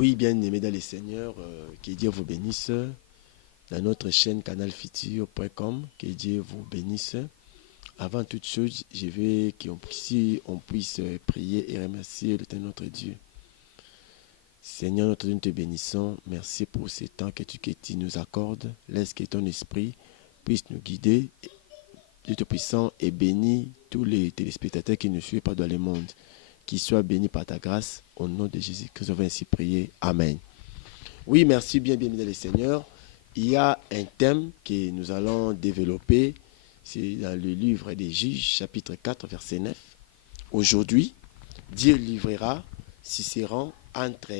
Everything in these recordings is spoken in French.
Oui, bien aimés dans les seigneurs, que Dieu vous bénisse. Dans notre chaîne canalfutur.com, que Dieu vous bénisse. Avant toute chose, je veux qu'on puisse prier et remercier le Seigneur notre Dieu. Seigneur notre Dieu, nous te bénissons. Merci pour ce temps que tu nous accordes. Laisse que ton esprit puisse nous guider. Dieu Tout-Puissant et bénis tous les téléspectateurs qui nous suivent dans le monde. Qu'ils soient bénis par ta grâce. Au nom de Jésus-Christ, on va ainsi prier. Amen. Oui, merci bien, bien, le Seigneur. Il y a un thème que nous allons développer. C'est dans le livre des Juges, chapitre 4, verset 9. Aujourd'hui, Dieu livrera Cicéron entre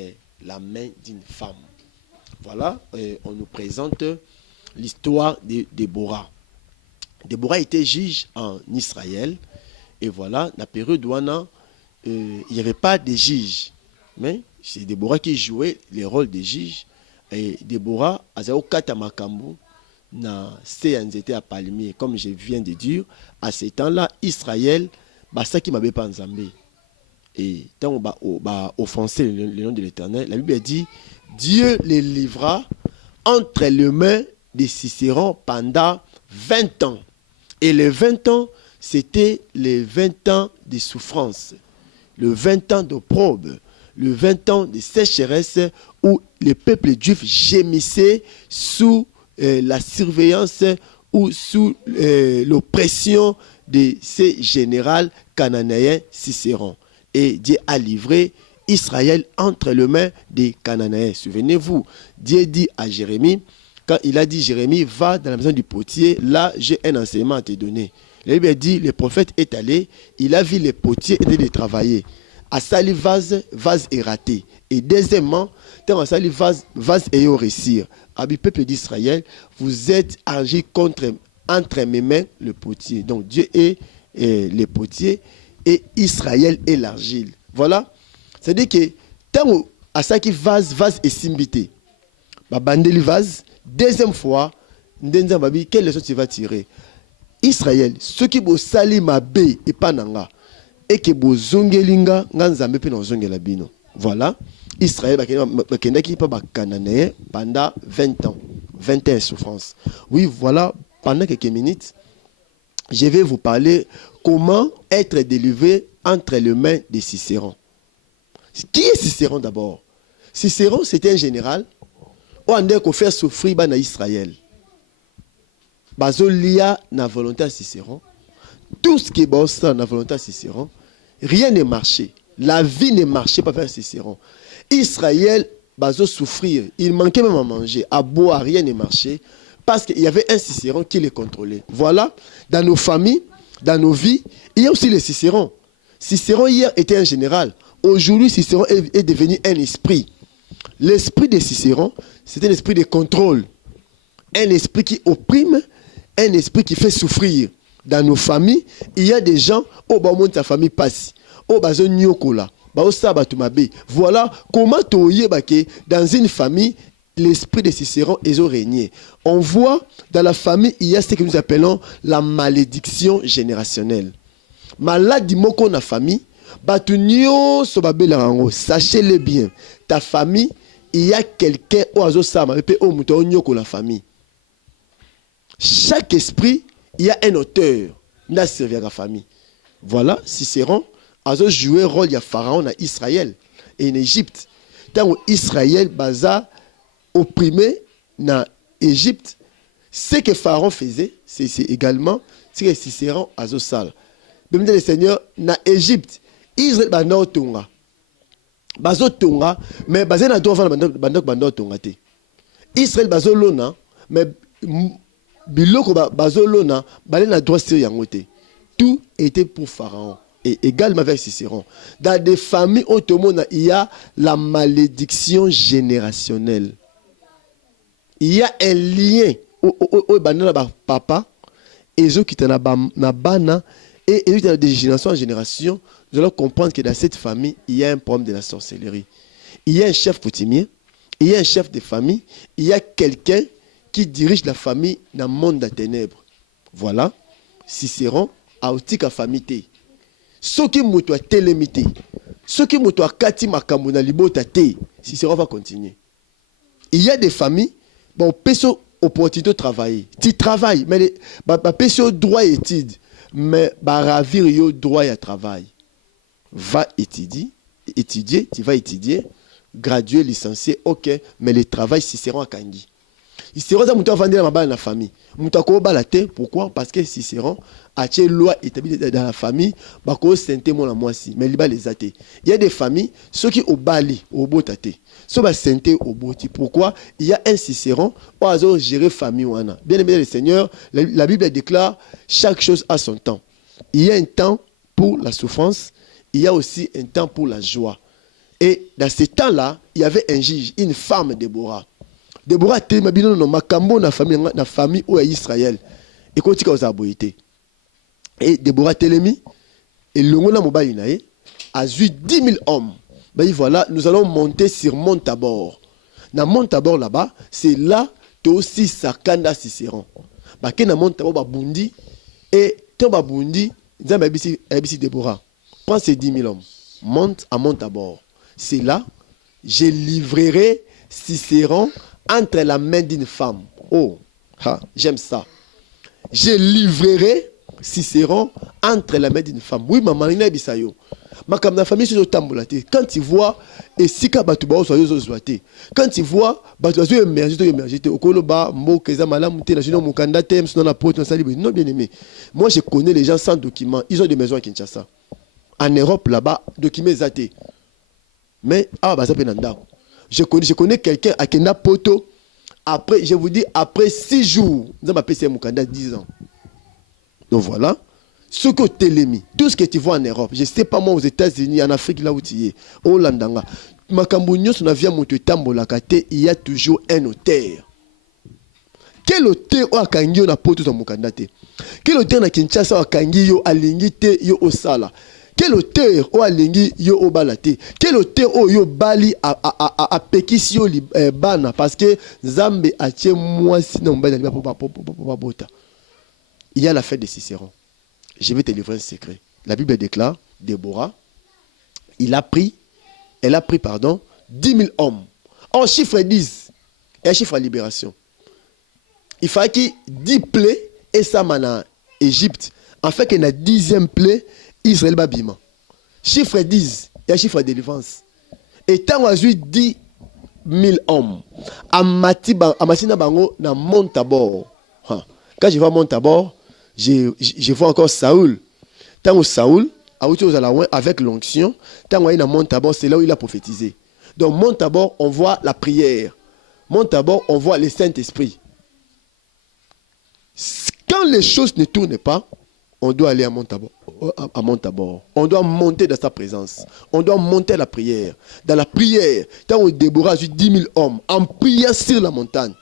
la main d'une femme. Voilà, on nous présente l'histoire de Déborah. Déborah était juge en Israël. Et voilà, dans la période où il n'y avait pas de juge. Mais c'est Déborah qui jouait le rôle de juge. Et Déborah, a au Katamakambu, na CNZT à Palmier, comme je viens de dire, à ce temps-là, Israël, ça qui m'avait pas en Zambie. Et tant on va offenser le nom de l'Éternel, la Bible dit, Dieu les livra entre les mains de Cicéron pendant 20 ans. Et les 20 ans, c'était les 20 ans de souffrance, le 20 ans d'opprobre, le 20 ans de sécheresse où le peuple juif gémissait sous la surveillance ou sous l'oppression de ces généraux cananéens Cicéron. Et Dieu a livré Israël entre les mains des Cananéens. Souvenez-vous, Dieu dit à Jérémie, quand il a dit Jérémie, va dans la maison du potier, là j'ai un enseignement à te donner. La Bible dit, le prophète est allé, il a vu les potiers et de travailler. À sali vase est raté. Et deuxièmement, quand à sali vase est au réussir. Abi peuple d'Israël, vous êtes agi entre mes mains le potier. Donc Dieu est le potier et Israël est l'argile. Voilà. C'est-à-dire que tant à ça qui vase est simbité. Bandeli vase, deuxième fois, quelle leçon tu vas tirer? Israël, ceux qui vont sali ma bé et pas nanga. Et que vous zongelinga nganzambe pe na zongela bino. Voilà. Israël bakendaki pa bakananéen pendant 20 ans. 21 souffrances. Oui, voilà, pendant quelques minutes, je vais vous parler comment être délivré entre les mains de Cicéron. Qui est Cicéron d'abord? Cicéron, c'était un général où on a fait souffrir na Israël. Bazolia na volonté à Cicéron. Tout ce qui est bon, ça na volonté à Cicéron. Rien ne marchait. La vie ne marchait pas vers Cicéron. Israël, bazo souffrir. Il manquait même à manger, à boire, rien ne marchait. Parce qu'il y avait un Cicéron qui les contrôlait. Voilà, dans nos familles, dans nos vies, il y a aussi les Cicérons. Cicéron hier était un général. Aujourd'hui, Cicéron est devenu un esprit. L'esprit de Cicéron, c'est un esprit de contrôle. Un esprit qui opprime, un esprit qui fait souffrir. Dans nos familles, il y a des gens, ta famille passe. Voilà comment dans une famille, l'esprit de Cicéron est régné. On voit dans la famille, il y a ce que nous appelons la malédiction générationnelle. Maladie moko na famille, sachez-le bien, ta famille, il y a quelqu'un la famille. Chaque esprit, il y a un auteur qui a servi à la famille. Voilà, Cicéron a joué le rôle de Pharaon en Israël et en Égypte. Tant Israël baza opprimé en Égypte, ce que Pharaon faisait, c'est également ce que Cicéron a fait. Même le Seigneur, en Égypte, Israël baza otonga. Bazo tonga, mais baza na droit banda tonga te. Israël bazo lona, mais biloko bazolona balé na droit sur yangote. Tout était pour Pharaon et également avec Cicéron. Dans des familles automones, il y a la malédiction générationnelle. Il y a un lien au papa et ceux qui na bana et de génération en génération, nous allons comprendre que dans cette famille, il y a un problème de la sorcellerie. Il y a un chef coutumier, il y a un chef de famille, il y a quelqu'un qui dirige la famille dans le monde des ténèbres. Voilà, Cicéron a aussi la famille. Ce qui m'a télémité, ceux qui moto akati makambo na libota te, Cicéron va continuer. Il y a des familles, bon, peso opportunité de travailler. Tu travailles, mais peso droit et études, mais ravir yo droit et travail. Va étudier, tu vas étudier, graduer, licencier, ok, mais le travail, Cicéron a kangi. Cicéron a monté à vendre dans la famille. Pourquoi? Parce que Cicéron a une loi établie dans la famille, mais il y a des familles, ceux qui au bali, au botate, ceux qui sont au boti. Pourquoi? Il y a un Cicéron qui a géré famille. Bien aimé le Seigneur, la Bible déclare chaque chose à son temps. Il y a un temps pour la souffrance, il y a aussi un temps pour la joie. Et dans ce temps-là, il y avait un juge, une femme, Déborah. Déborah était na famille où Israël. Et quand il a et Déborah Télémi, et le monde a eu 10 000 hommes. Ben voilà, nous allons monter sur Mont Tabor. Dans Mont Tabor là-bas, c'est là que aussi Sakanda Cicéron. Bah que na Mont Tabor babundi et to babundi, nzamba abisi Déborah. Prends ces 10 000 hommes, monte à Mont Tabor. C'est là, je livrerai Cicéron entre la main d'une femme. Oh, j'aime ça. Je livrerai Cicéron entre la main d'une femme. Oui, maman, il y a bisayo. Ma comme la famille, c'est au tamboulaté. Quand tu vois, et si kabatuba soit yozozoate. Quand tu vois, batuazo émergé, au koloba, mokeza malam, te na jino mukanda tem, sinon la porte, non bien aimé. Moi, je connais les gens sans documents. Ils ont des maisons à Kinshasa. En Europe, là-bas, documents zaté. Mais, je connais quelqu'un à Kenda Poto. Après, je vous dis, après 6 jours, nous avons appelé Mukanda 10 ans. Donc voilà. Ce que Télémi, tout ce que tu vois en Europe, je ne sais pas moi aux États-Unis, en Afrique, là où tu es, au Landanga, il y a toujours un auteur. Quel auteur a Kangio na Poto dans Mukandate? Quel auteur na Kinshasa a Kangio a Lingite yo Osala? Quel auteur a Lingi yo Obalate? Quel auteur yo Bali a Pekis yo Bana? Parce que Zambe a tient moi sinon bota. Il y a la fête de Cicéron. Je vais te livrer un secret. La Bible déclare, Déborah, elle a pris, 10 000 hommes. En chiffre 10, un chiffre à libération. Il fallait qu'il 10 plaies et ça en Égypte. En fait, qu'il y a 10e plaie, Israël babima. Chiffre 10, et un chiffre de délivrance. Et tant on a eu 10 000 hommes, à Matina Bango, na Mont Tabor. Quand je vois Mont Tabor, je vois encore Saoul. Tant que Saoul, avec l'onction, tant qu'il a Mont Tabor, c'est là où il a prophétisé. Donc, Mont Tabor, on voit la prière. Mont Tabor, on voit le Saint-Esprit. Quand les choses ne tournent pas, on doit aller à Mont Tabor. On doit monter dans sa présence. On doit monter à la prière. Dans la prière, tant que Déborah a eu 10 000 hommes, en priant sur la montagne,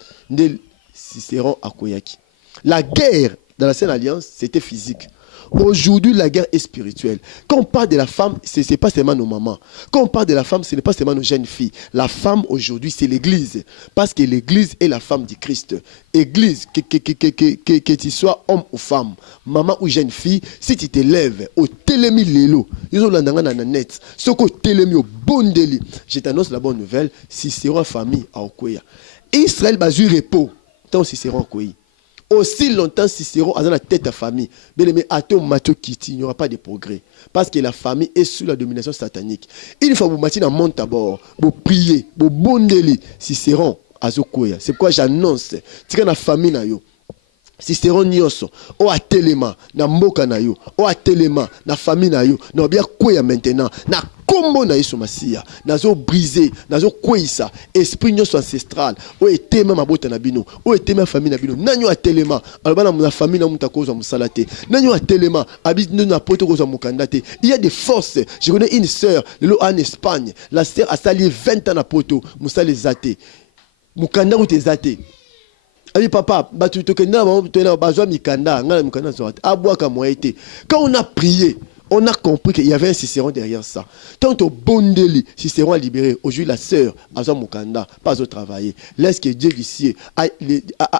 Cicéron à Koyaki. La guerre dans la Sainte Alliance, c'était physique. Aujourd'hui, la guerre est spirituelle. Quand on parle de la femme, ce n'est pas seulement nos mamans. Quand on parle de la femme, ce n'est pas seulement nos jeunes filles. La femme, aujourd'hui, c'est l'Église. Parce que l'Église est la femme du Christ. Église, que tu sois homme ou femme, maman ou jeune fille, si tu te lèves au télémi lélo, ils ont l'andanga na net, ce que télémi au bon délit, je t'annonce la bonne nouvelle, si c'est une famille à Okoya. Israël va jouer repos, tant si c'est en Okoya. Aussi longtemps Cicéron a dans la tête de la famille, il n'y aura pas de progrès. Parce que la famille est sous la domination satanique. Il faut vous mettre dans Mont Tabor, vous prier, vous bondeli Cicéron a Zokoya. C'est pourquoi j'annonce, c'est la famille na yo. Cicéron nyonso, o atelema na mboka na yo, o atelema na famille na yo, na bien koya maintenant, na kombo na Yesu Masia, na zo briser, na zo koisa, esprit nyonso ancestral, o etema mabota na bino, o etema famille na bino, nanyo atelema, alobana na famille na mutakoza musalate, nanyo atelema, habite na poto koza mukandate. Il y a des forces. Je connais une sœur, en Espagne, la sœur a sali 20 ans na poto, musale zate. Mukanda ou te zate. Quand on a prié, on a compris qu'il y avait un Cicéron derrière ça. Tant au Bondeli, Cicéron a libéré. Aujourd'hui, la sœur, Azo Mukanda, pas au travail. Laisse que Dieu ici,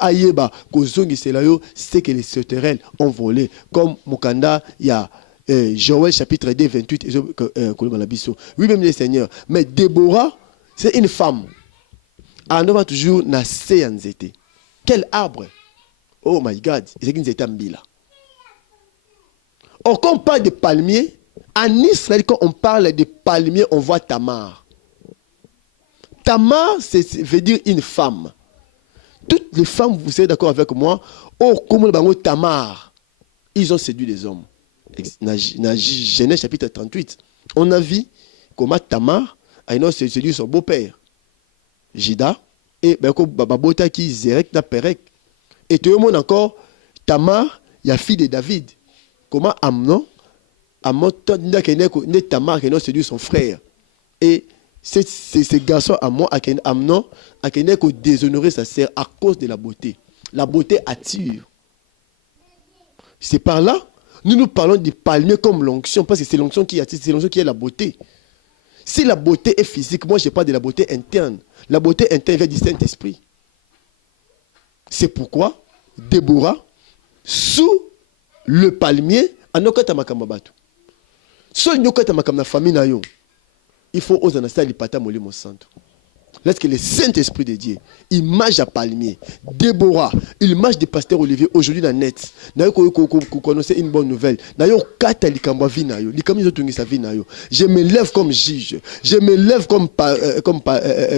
Ayeba, Kozongi Selayo, c'est que les sauterelles ont volé. Comme Mukanda, il y a Joël chapitre 2, 28. Oui, même les seigneurs. Mais Déborah, c'est une femme. On va toujours nascer en zété. Quel arbre? Oh my God, c'est une zété ambila. Or, quand on parle de palmiers, en Israël, quand on parle de palmiers, on voit Tamar. Tamar, veut dire une femme. Toutes les femmes, vous serez d'accord avec moi, oh, comme le Tamar, ils ont séduit les hommes. Dans Genèse chapitre 38, on a vu comment Tamar a séduit son beau-père, Jida, et Babota qui Zerek na Perek. Et tout le monde encore, Tamar, il y a fille de David. Comment Amnon, Tamar qui a séduit son frère. Et ce garçon Amnon a déshonoré sa sœur à cause de la beauté. La beauté attire. C'est par là, nous parlons du palmier comme l'onction, parce que c'est l'onction qui attire, c'est l'onction qui est la beauté. Si la beauté est physique, moi je parle de la beauté interne. La beauté interne vient du Saint-Esprit. C'est pourquoi Déborah, sous le palmier, anokata makamabatu. So nyokata makamna famille na yo. Il faut oser nasa lipata molimo santo. Lorsque le Saint-Esprit de Dieu, image à palmier, Déborah, image de pasteur Olivier, aujourd'hui dans net, vous connaissez une bonne nouvelle. Je me lève comme juge, je me lève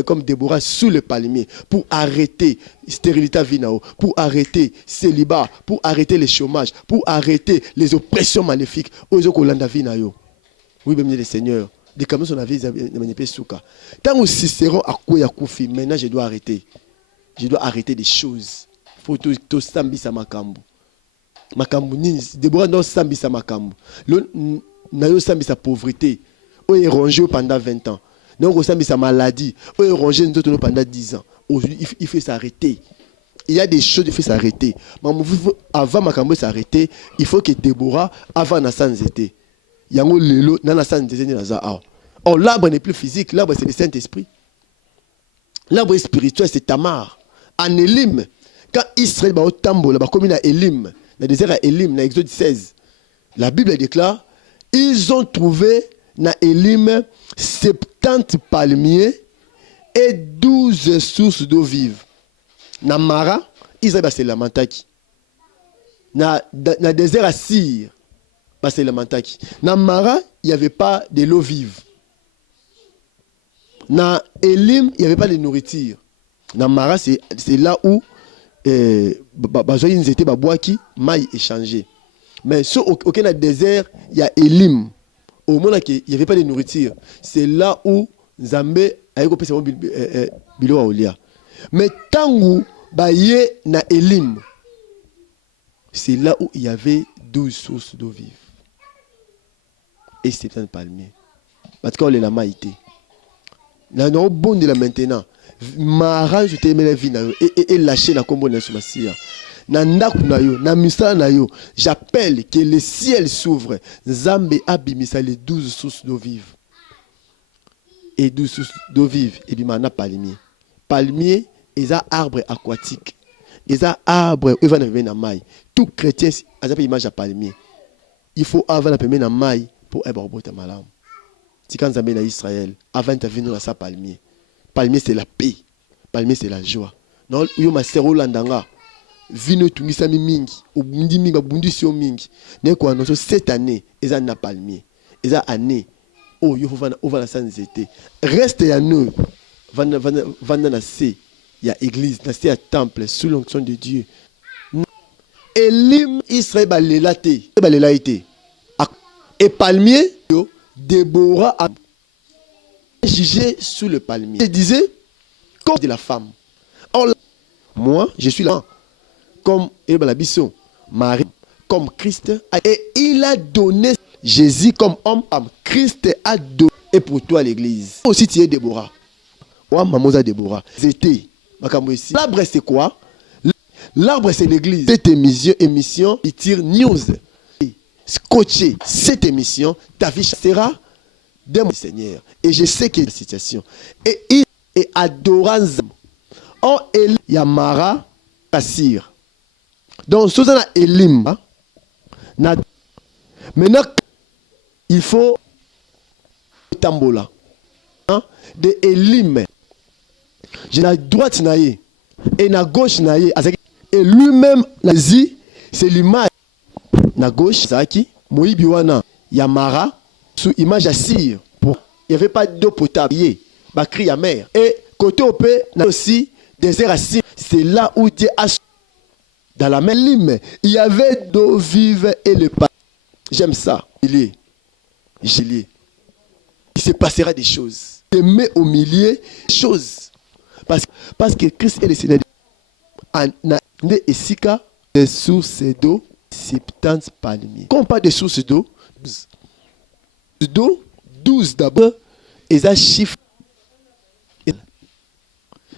comme Déborah sous le palmier pour arrêter stérilité vinao, pour arrêter célibat, pour arrêter le chômage, pour arrêter les oppressions maléfiques. Oui, bien le Seigneur. Des camions sont avis souka. Tant que Cicéron a quoi koufi, maintenant je dois arrêter. Je dois arrêter des choses. Faut tout sambi sa makambu. Makambu nini, Déborah non sambi sa makambu. Nayo sambi sa pauvreté. On est rongé pendant 20 ans. Non sambi sa maladie. On est rongé pendant 10 ans. Aujourd'hui, il faut s'arrêter. Il y a des choses, il faut s'arrêter. Avant makambu s'arrêter, il faut que Déborah avant na sans été. Yango lelo nana san déseni na za. Or l'arbre n'est plus physique, l'arbre c'est le Saint-Esprit. L'arbre spirituel c'est Tamar. En Élim, quand Israël va au tambo, là-bas comme il a Élim, dans le désert à Élim, dans Exode 16, la Bible déclare, ils ont trouvé dans Élim 70 palmiers et 12 sources d'eau vive. Dans Mara, Israël c'est la Mantaki. Dans le désert à Sir, c'est le Mantaki. Dans Mara, il n'y avait pas de l'eau vive. Dans Elim, il n'y avait pas de nourriture. Dans Mara, c'est là où ils étaient boaki, maï échangé. Mais dans le désert, il y a Elim. Au moment où il n'y avait pas de nourriture, c'est là où Zambé a eu bilo aolia. Mais tant où baye na Elim, c'est là où il y avait 12 sources d'eau vive. Et c'est un palmier. Parce qu'on est la maïté. Là, on bon de la maintenant. Mara, je t'aime la vie et lâcher la combo de la soumasia. J'appelle que le ciel s'ouvre. Zambe abimisa les 12 sources d'eau vive. Et 12 sources d'eau vive. Et puis maintenant, palmier. Palmier, c'est un arbre aquatique. C'est un arbre où il va venir dans maille. Tout chrétien, c'est une image à palmier. Il faut avoir la première dans maille pour être un malam. Si quand vous avez dans Israël, avant de venir dans sa palmier. Palmier, c'est la paix. Palmier, c'est la joie. Non, il y a ma sœur Landanga. Vino tungisa mingi, ubundi mingi, ubundi sio mingi. Neko annonce cette année, ils ont un palmier. Ils ont année. Oh, il faut voir la sans été. Reste à nous. Vanda na se, il y a église, na se a temple sous l'onction de Dieu. Elim Israël balelate, balelaité. Et palmier, Déborah a jugé sous le palmier. Il disait comme de la femme. Or, moi, je suis là comme Ebalabiso, Marie, comme Christ. Et il a donné Jésus comme homme. Christ a donné. Et pour toi, l'église. Aussi, tu es Déborah. Moi, maman Déborah. C'était. L'arbre, c'est quoi? L'arbre, c'est l'église. Cette émission, il tire news. Scotché cette émission, ta vie sera de mon Seigneur. Et je sais qu'il y a une situation. Et il est adorant. Or, il y a Mara, Kassir. Donc, Suzana Elim. Maintenant, il faut tambola. Hein? De Elim. J'ai la droite naïe et la gauche naïe. Et lui-même, c'est l'image. La gauche, Zaki, Moïbiwana, Yamara, sous image à cire. Il n'y avait pas d'eau potable. Bakri à mer. Et côté OP, il y a aussi des airs à cire. C'est là où Dieu a. Dans la même lime, il y avait d'eau vive et le pain. J'aime ça. Il se passera des choses. Il met au milieu des choses. Parce que Christ est le Seigneur. Et Sika, des sources d'eau, 70 palmiers. Quand on parle des sources d'eau, 12 d'abord, et ça chiffre.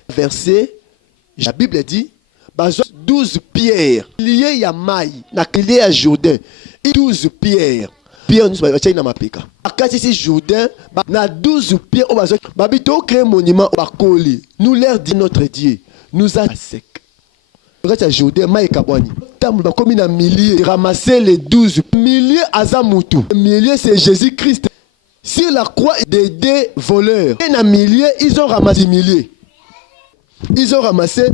Verset, la Bible dit, 12 pierres. Liées à Maï, liées à Jourdain. 12 pierres. Pierre, nous sommes dans ma péka. Quand ici Jourdain, na 12 pierres, on va créer un monument au Bakoli. Nous leur dit notre Dieu. Nous a sec. Quand il y a Jourdain, Maï Kabwani. Comme il y a milliers, ramasser les 12 milliers à Zamoutou. Milliers, c'est Jésus-Christ. Sur la croix des voleurs. Et dans milliers, ils ont ramassé milliers. Ils ont ramassé.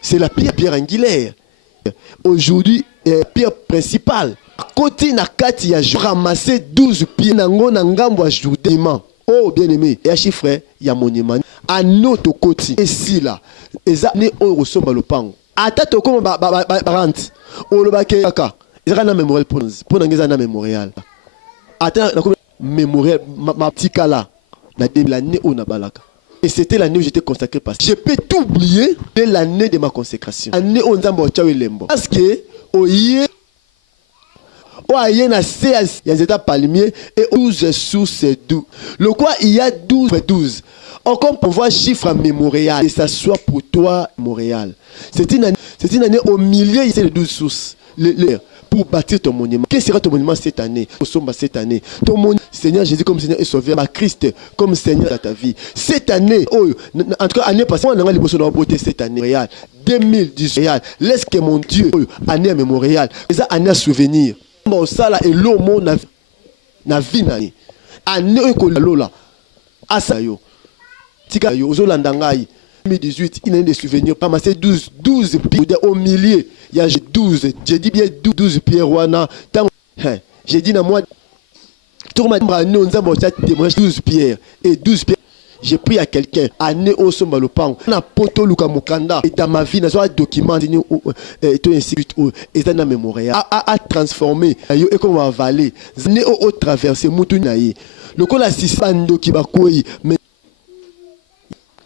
C'est la pierre angulaire. Aujourd'hui, la pierre principale. Côté Nakati, il y a ramassé 12 pierres. Oh, bien aimé. Et à chiffre, il y a monument. À notre côté, ici là, les années où on ressemble le pan. Attends, comment barante. Oh, le baquet, il y a un mémorial pour nous. Pour nous, il y a un mémorial. Attends, mémorial, ma petite kala. L'année où on a balaka. Et c'était l'année où j'étais consacré parce que je peux tout oublier de l'année de ma consécration. L'année où on a lembo. Parce que au yé il y a 16, il y a des états palmiers et 12 sources d'eau. Le quoi il y a 12. Encore pour voir chiffre à Montréal. Et ça soit pour toi Montréal. C'est une année au milieu, il y a les 12 sources. Pour bâtir ton monument. Quel sera ton monument cette année? Cette année. Ton monument, Seigneur Jésus comme Seigneur et Sauveur, ma Christ comme Seigneur dans ta vie. Cette année, en tout cas, année passée, on a les besoins de cette année. Montréal, 2018. Laisse que mon Dieu, année à Montréal, les années à souvenir. Ça là, et l'eau, mon na vie, année où là, à ça, yo. Tika yo, Zolandangaï. 2018, il y a des souvenirs. Pas mal, c'est 12 pierres au milieu. Il y a 12. J'ai dit bien 12 pierres. J'ai dit à moi, tout le monde a 12 pierres. Et 12 pierres. J'ai pris à quelqu'un, année au sommet le pan, on a poto Luka Mukanda, et dans ma vie, on a un document, et tout ainsi de suite, et dans ma mémoire, a transformé, et comme on va avaler, année au traversé, Moutunaï. Le col a 6 bando qui va courir, mais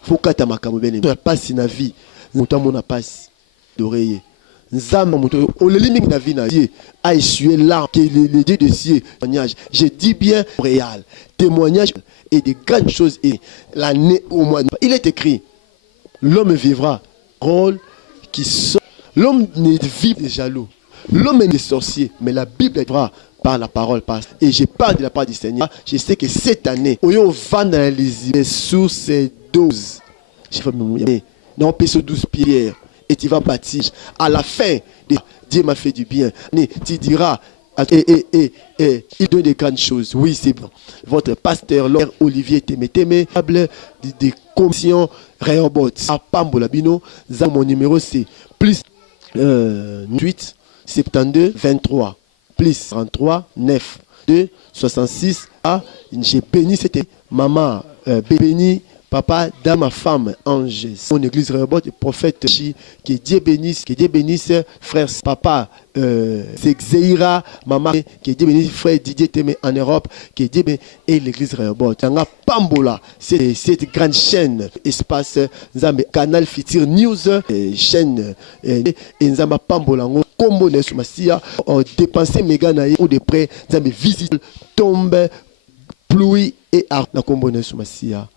faut qu'à ta makamobene, tu passe na vie, Moutamon a passe d'oreiller. Nzamba Moutou, au limite de la vie, a essuyé l'arme, qui est le Dieu de ciel, témoignage. Je dis bien réel, témoignage. Et des grandes choses. Et l'année au mois de... Il est écrit, l'homme vivra, rôle qui sort. L'homme ne vit des jaloux. L'homme est des sorciers. Mais la Bible est vraie par la parole. Et je parle de la part du Seigneur. Je sais que cette année, au vent dans les sous ces 12. Je fais mes non, on 12 pierres. Et tu vas bâtir. À la fin, Dieu m'a fait du bien. Tu diras, il donne des grandes choses. Oui, c'est bon. Votre pasteur, Lord Olivier Témé, des commissions Réobot. À Pambolabino, mon numéro c'est plus 8 72 23 plus 33 9 2 66 A. J'ai béni, c'était maman béni. Papa, dans ma femme, ange, mon église Réobot, prophète, que Dieu bénisse, frère, papa, c'est Xeira, maman, que Dieu bénisse, frère Didier Témé en Europe, que Dieu bénisse, et l'église Réobot. Dans la Pambola, c'est cette grande chaîne, espace, Canal Futur News, chaîne, et Nzamba Pambola, combo de Soumassia, dépenser Meganaï ou de près, visite, tombe, pluie et art, la combo de Soumassia.